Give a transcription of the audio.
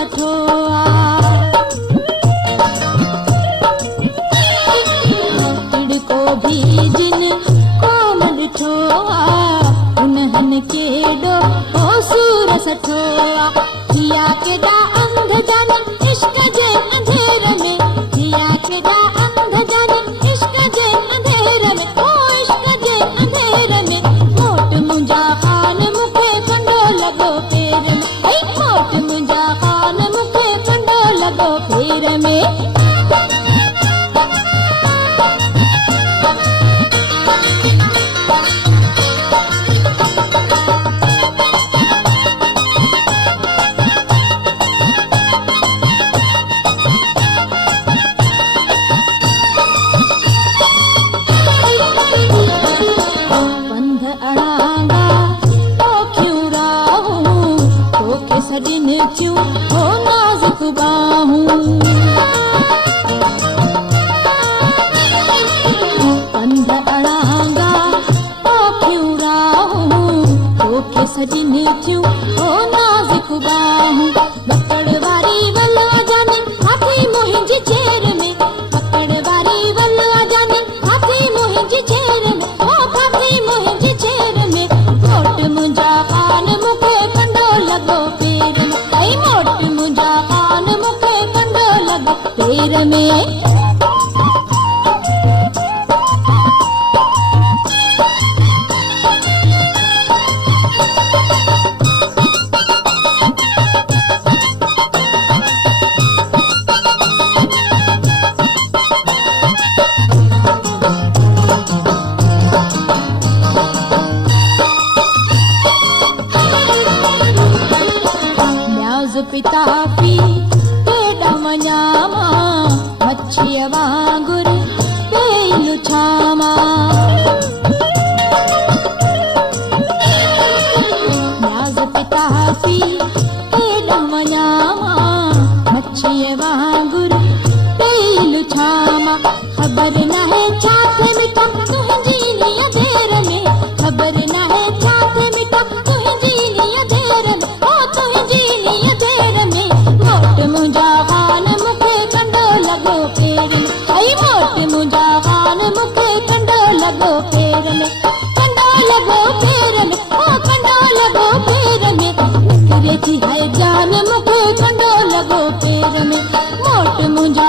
सठोआ तिड़को भी जिन कोमल ठोआ उन्हन केडो ओ सूर सठोआ किया केडा अंध जाने इश्क जे अंधेर में किया केडा अंध जाने इश्क जे अंधेर में ओ इश्क जे अंधेर में मोट मुंजा खान मुखे कंडो लगो पेर में ऐ मोट मुंजा खान मुखे कंडो लगो पेर में सदिन क्यों हो नाजुक बाहूं पंध अड़ांगा ओ क्यों राहूं तोखे सदिन क्यों हो नाजुक बाहूं पकड़ वारी वलवा जाने हाथी मुहिंजी चेर में पकड़ वारी वलवा जाने हाथी मुहिंजी चेर में ओ हाथी मुहिंजी चेर में कोट मुंजा खान मुखे कंडो लगो मोट मुंजा खान मुखे कंडो लगो पेर में पिता पी तेड़ा मन्यामा मच्छिया वांगुर पेलु छामा न्याज पिता पी तेड़ा मन्यामा मच्छिया वांगुर पेलु छामा खबर न है छाते मिटा तुझी निया देर में खबर न है छाते मिटा तुझी निया देर में ओ तुझी निया मोट मुंजा खान मुखे कंडो लगो पेर में आई मोट मुंजा खान मुखे कंडो लगो पेर में कंडो लगो पेर में ओ कंडो लगो पेर में निकरे थी है जान मुखे कंडो लगो पेर में मोट मुंजा